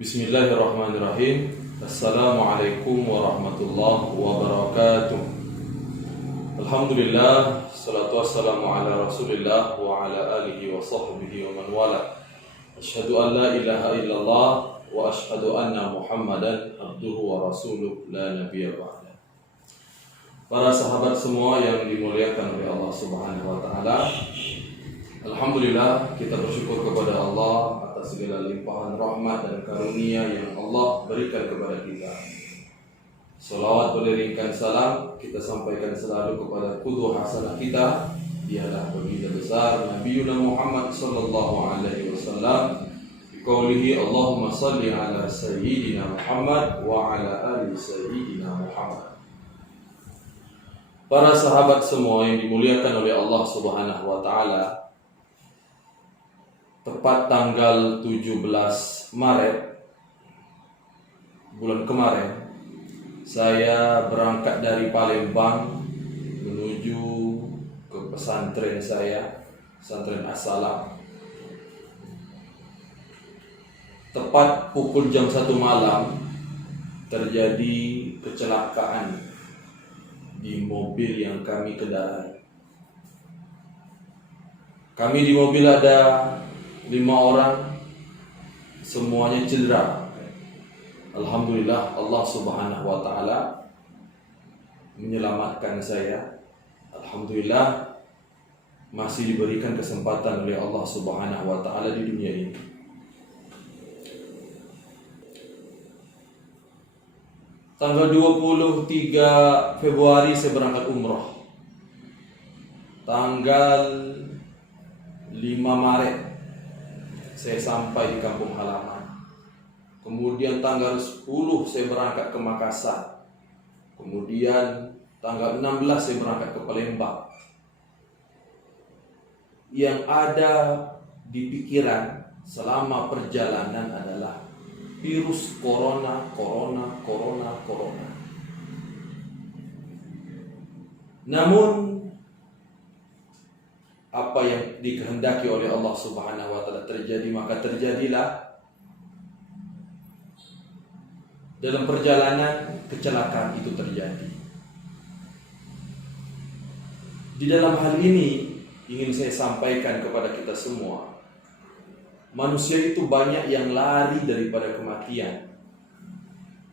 Bismillahirrahmanirrahim. Assalamualaikum warahmatullahi wabarakatuh. Alhamdulillah, salatu wassalamu ala Rasulillah wa ala alihi wa sahbihi wa man wala. Asyhadu an la ilaha illallah wa asyhadu anna Muhammadan abduhu wa rasuluh la nabiyya ba'da. Para sahabat semua yang dimuliakan oleh Allah Subhanahu wa taala, alhamdulillah kita bersyukur kepada Allah atas segala limpahan rahmat dan karunia yang Allah berikan kepada kita. Salawat beriringkan salam kita sampaikan selalu kepada qudwah hasanah kita, dialah baginda besar Nabiuna Muhammad sallallahu alaihi wasallam. Biqaulihi Allahumma salli ala sayyidina Muhammad wa ala ali sayyidina Muhammad. Para sahabat semua yang dimuliakan oleh Allah Subhanahu wa taala, tepat tanggal 17 Maret bulan kemarin, saya berangkat dari Palembang menuju ke pesantren saya, pesantren As-Salam. Tepat pukul jam 1 malam terjadi kecelakaan di mobil yang kami kendarai. Kami di mobil ada 5 orang, semuanya cedera. Alhamdulillah Allah Subhanahu wa taala menyelamatkan saya. Alhamdulillah masih diberikan kesempatan oleh Allah Subhanahu wa taala di dunia ini. Tanggal 23 Februari saya berangkat umroh. Tanggal 5 Maret saya sampai di kampung halaman. Kemudian tanggal 10 saya berangkat ke Makassar. Kemudian tanggal 16 saya berangkat ke Palembang. Yang ada di pikiran selama perjalanan adalah virus corona. Namun apa yang dikehendaki oleh Allah Subhanahu wa taala terjadi, maka terjadilah. Dalam perjalanan kecelakaan itu terjadi. Di dalam hal ini ingin saya sampaikan kepada kita semua, manusia itu banyak yang lari daripada kematian.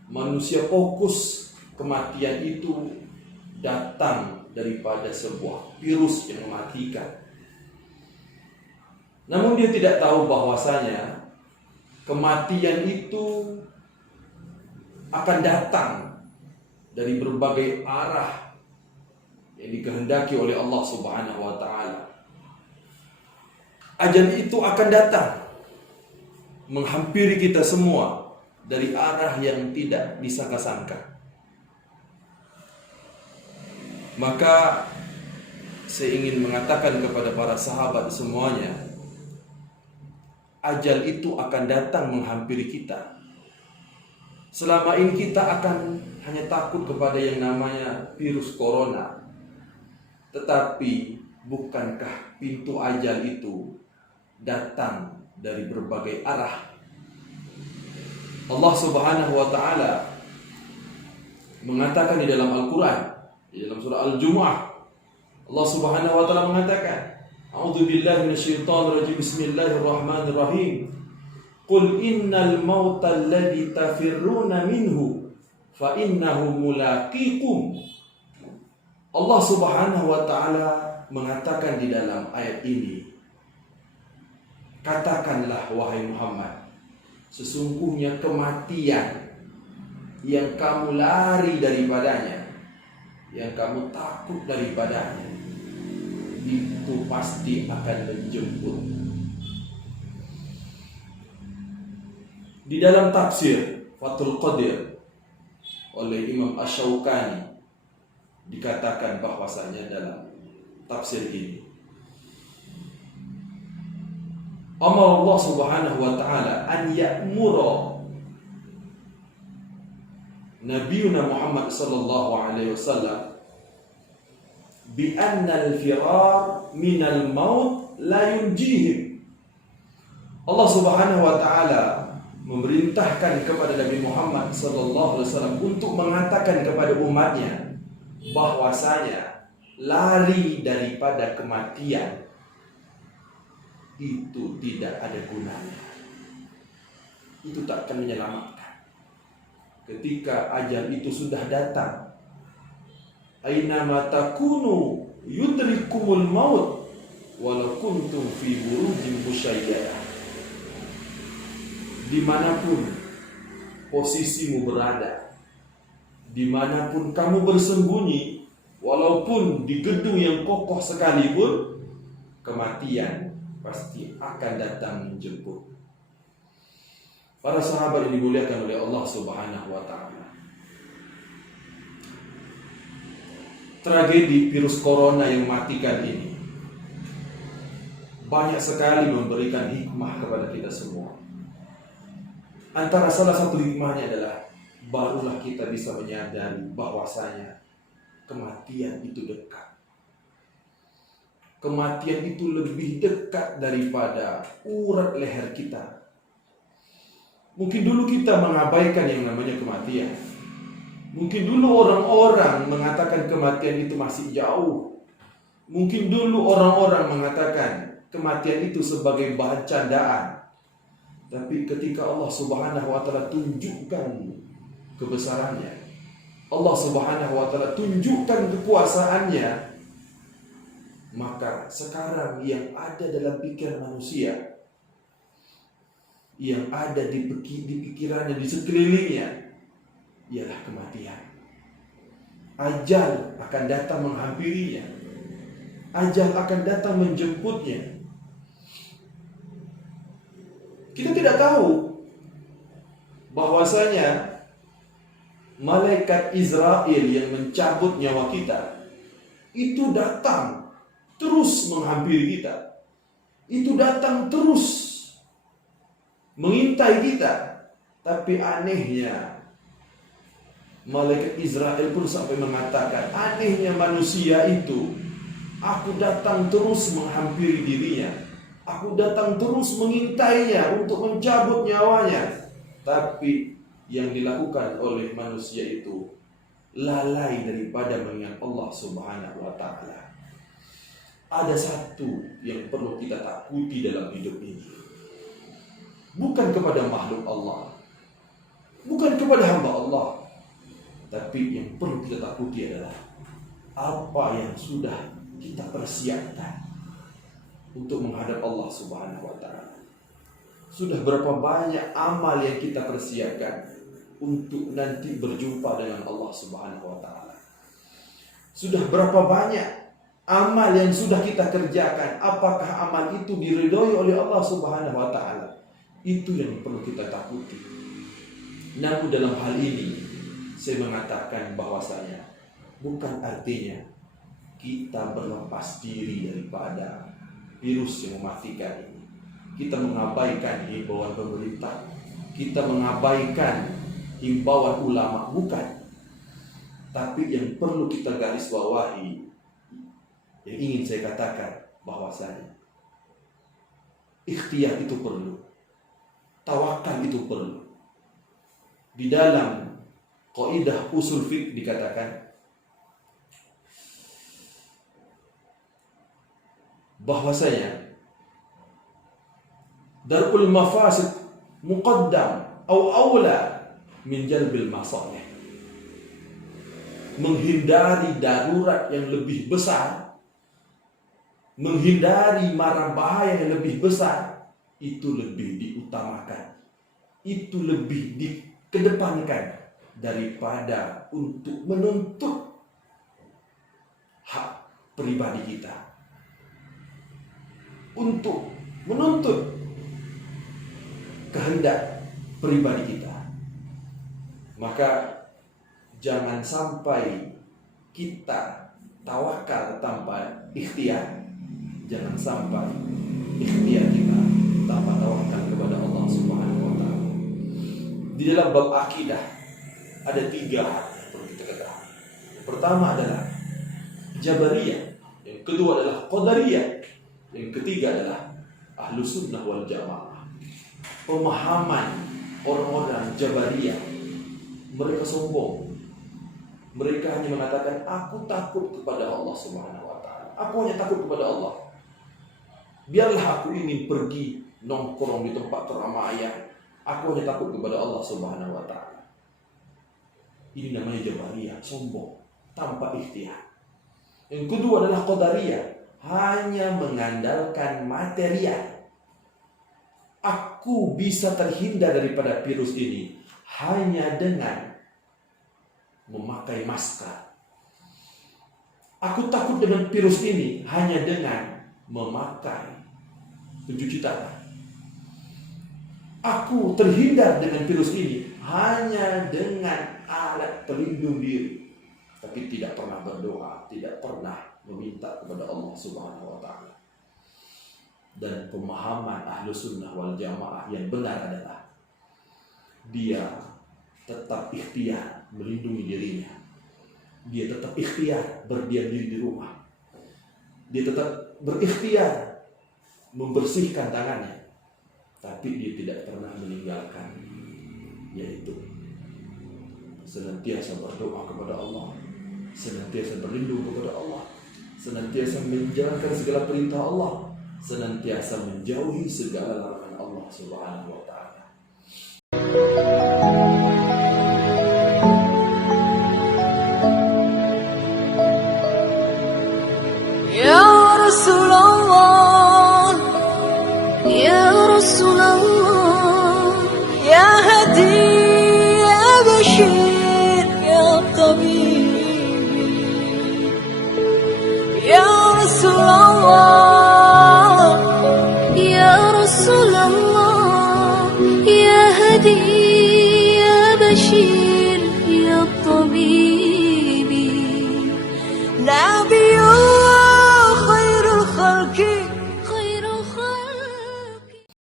Manusia fokus kematian itu datang daripada sebuah virus yang mematikan. Namun dia tidak tahu bahwasanya kematian itu akan datang dari berbagai arah yang dikehendaki oleh Allah Subhanahu wa taala. Ajal itu akan datang menghampiri kita semua dari arah yang tidak disangka-sangka. Maka saya ingin mengatakan kepada para sahabat semuanya, ajal itu akan datang menghampiri kita. Selama ini kita akan hanya takut kepada yang namanya virus corona. Tetapi bukankah pintu ajal itu datang dari berbagai arah? Allah Subhanahu wa taala mengatakan di dalam Al-Qur'an, di dalam surah Al-Jumu'ah, Allah Subhanahu wa taala mengatakan, A'udzubillahi minasyaitonir rajim. Bismillahirrahmanirrahim. Qul innal mauta alladzi tafirruna minhu fa innahu mulaqikum. Allah Subhanahu wa taala mengatakan di dalam ayat ini, katakanlah wahai Muhammad, sesungguhnya kematian yang kamu lari daripadanya, yang kamu takut daripadanya, itu pasti akan menjemput. Di dalam tafsir Fathul Qadir oleh Imam Asy-Syaukani dikatakan bahwasanya dalam tafsir ini, amar Allah Subhanahu wa taala an ya'mura Nabiuna Muhammad sallallahu alaihi wasallam bi anna al-firar min al-maut la yunjihim. Allah Subhanahu wa taala memerintahkan kepada Nabi Muhammad SAW untuk mengatakan kepada umatnya bahwasanya lari daripada kematian itu tidak ada gunanya. Itu tak akan menyelamatkan. Ketika ajal itu sudah datang, ainama takunu yudrikumul maut walau kuntum fi burujin musyayyadah. Dimanapun posisimu berada, dimanapun kamu bersembunyi, walaupun di gedung yang kokoh sekalipun, kematian pasti akan datang menjemput. Para sahabat yang dimuliakan oleh Allah Subhanahu wa ta'ala, tragedi virus corona yang mematikan ini banyak sekali memberikan hikmah kepada kita semua. Antara salah satu hikmahnya adalah barulah kita bisa menyadari bahwasanya kematian itu dekat. Kematian itu lebih dekat daripada urat leher kita. Mungkin dulu kita mengabaikan yang namanya kematian. Mungkin dulu orang-orang mengatakan kematian itu masih jauh. Mungkin dulu orang-orang mengatakan kematian itu sebagai bahan candaan. Tapi ketika Allah Subhanahu wa ta'ala tunjukkan kebesarannya, Allah Subhanahu wa ta'ala tunjukkan kekuasaannya, maka sekarang yang ada dalam pikiran manusia, yang ada di pikirannya, di sekelilingnya, ialah kematian. Ajal akan datang menghampirinya. Ajal akan datang menjemputnya. Kita tidak tahu bahwasanya malaikat Israel yang mencabut nyawa kita itu datang terus menghampiri kita. Itu datang terus mengintai kita. Tapi anehnya malaikat Israel pun sampai mengatakan, anehnya manusia itu, aku datang terus menghampiri dirinya, aku datang terus mengintainya untuk mencabut nyawanya. Tapi yang dilakukan oleh manusia itu lalai daripada mengingat Allah Subhanahu wa ta'ala. Ada satu yang perlu kita takuti dalam hidup ini. Bukan kepada makhluk Allah, bukan kepada hamba Allah, tapi yang perlu kita takuti adalah apa yang sudah kita persiapkan untuk menghadap Allah Subhanahu wa ta'ala. Sudah berapa banyak amal yang kita persiapkan untuk nanti berjumpa dengan Allah Subhanahu wa ta'ala. Sudah berapa banyak amal yang sudah kita kerjakan. Apakah amal itu diridhoi oleh Allah Subhanahu wa ta'ala? Itu yang perlu kita takuti. Namun dalam hal ini saya mengatakan bahwasanya bukan artinya kita berlepas diri daripada virus yang mematikan ini. Kita mengabaikan himbauan pemerintah, kita mengabaikan himbauan ulama, bukan. Tapi yang perlu kita garis bawahi, yang ingin saya katakan bahwasanya ikhtiar itu perlu, tawakal itu perlu. Di dalam kaidah usul fiqh dikatakan bahwasanya darul mafasid muqaddam atau aula min jalbil masalih. Menghindari darurat yang lebih besar, menghindari mara bahaya yang lebih besar, itu lebih diutamakan, itu lebih dikedepankan daripada untuk menuntut hak pribadi kita, untuk menuntut kehendak pribadi kita. Maka jangan sampai kita tawakal tanpa ikhtiar, jangan sampai ikhtiar kita tanpa tawakal kepada Allah Subhanahu wa ta'ala. Di dalam bab akidah ada 3 hal yang perlu kita ketahui. Yang pertama adalah Jabariyah, yang kedua adalah Qadariyah, yang ketiga adalah Ahlus Sunnah wal Jamaah. Pemahaman orang-orang Jabariyah. Mereka sombong. Mereka hanya mengatakan, aku takut kepada Allah Subhanahu wa Ta'ala. Aku hanya takut kepada Allah. Biarlah aku ingin pergi nongkrong di tempat keramaian. Aku hanya takut kepada Allah Subhanahu wa Ta'ala. Ini namanya Jabariyah, sombong, tanpa ikhtiar. Yang kedua adalah Qadariyah, hanya mengandalkan material. Aku bisa terhindar daripada virus ini hanya dengan memakai masker. Aku takut dengan virus ini hanya dengan memakai pencuci tangan. Aku terhindar dengan virus ini hanya dengan alat pelindung diri. Tapi tidak pernah berdoa, tidak pernah meminta kepada Allah Subhanahu wa Ta'ala. Dan pemahaman Ahlu Sunnah wal Jamaah yang benar adalah dia tetap ikhtiar melindungi dirinya. Dia tetap ikhtiar berdiam diri di rumah. Dia tetap berikhtiar membersihkan tangannya. Tapi dia tidak pernah meninggalkan, yaitu senantiasa berdoa kepada Allah, senantiasa berlindung kepada Allah, senantiasa menjalankan segala perintah Allah, senantiasa menjauhi segala larangan Allah Subhanahu wa Ta'ala. Ya Rasulullah, Ya Rasulullah, Ya Hadi, Ya Bashir, Ya Tabib, Ya Rasulullah, Ya Rasulullah, Ya Hadi, Ya Bashir, Ya Tabib, Nabi خير الخلق